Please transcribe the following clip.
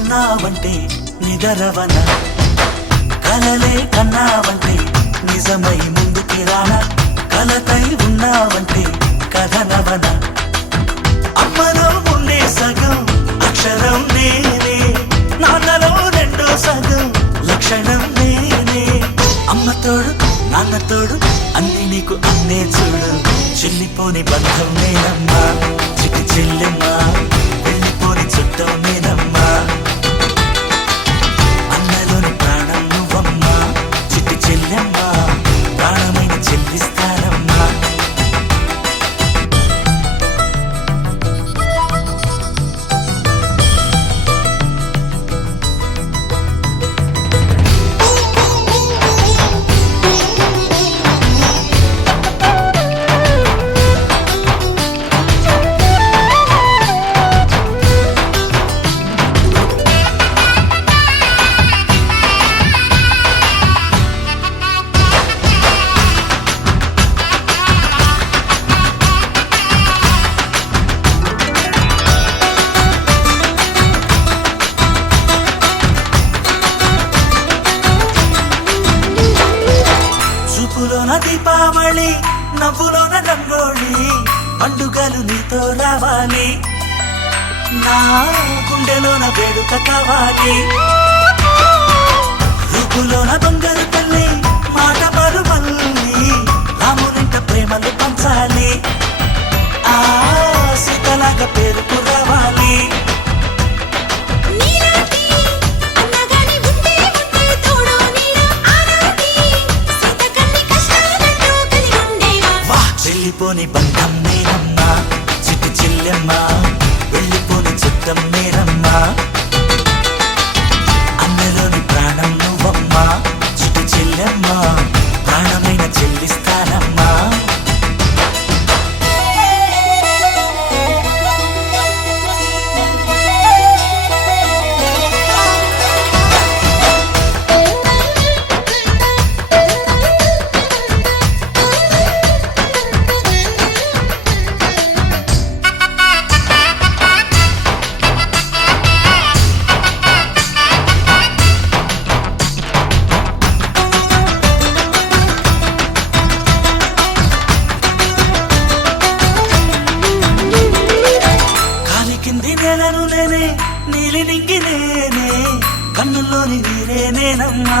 ఉన్నావంటే నిదరవన కలలే కన్నావంటే నిజమై ముందుకి రానా కలతై ఉన్నావంటే కథనవన అమ్మలో ఉండే సగం అక్షరం నేనే నాన్నలో రెండో సగం లక్షణం నేనే అమ్మ తోడు నాన్న తోడు అన్ని నీకు అన్నే చూడు చెల్లిపోని బంధం నేనమ్మా చిటి చెల్లెమ్మా వెళ్ళిపోని చుట్టం నేనమ్మా అన్నలోని ప్రాణం నువ్వమ్మా చిటి చెల్లెమ్మా ప్రాణమైన చెల్లిస్తానమ్మా చూపులోన దీపావళి నవ్వులోన రంగోళి పండుగలు నీతో రావాలి నా గుండెలోన వేడుక కావాలి రూపులోన దొంగలు తల్లి మాట మరుమల్లి రామునింట ప్రేమలు పంచాలి ఆ సీతలాగా పేరుకు రావాలి వెళ్ళిపోని బంధం నేనమ్మా చిట్టి చెల్లెమ్మా వెళ్ళిపోని చుట్టం నేనమ్మా అన్నలోని ప్రాణం నువ్వమ్మా చిట్టి చెల్లెమ్మా ప్రాణమైన చెల్లిస్తానమ్మా నేనే నీలి నింగి నేనే కన్నుల్లోని నీరే నేనమ్మా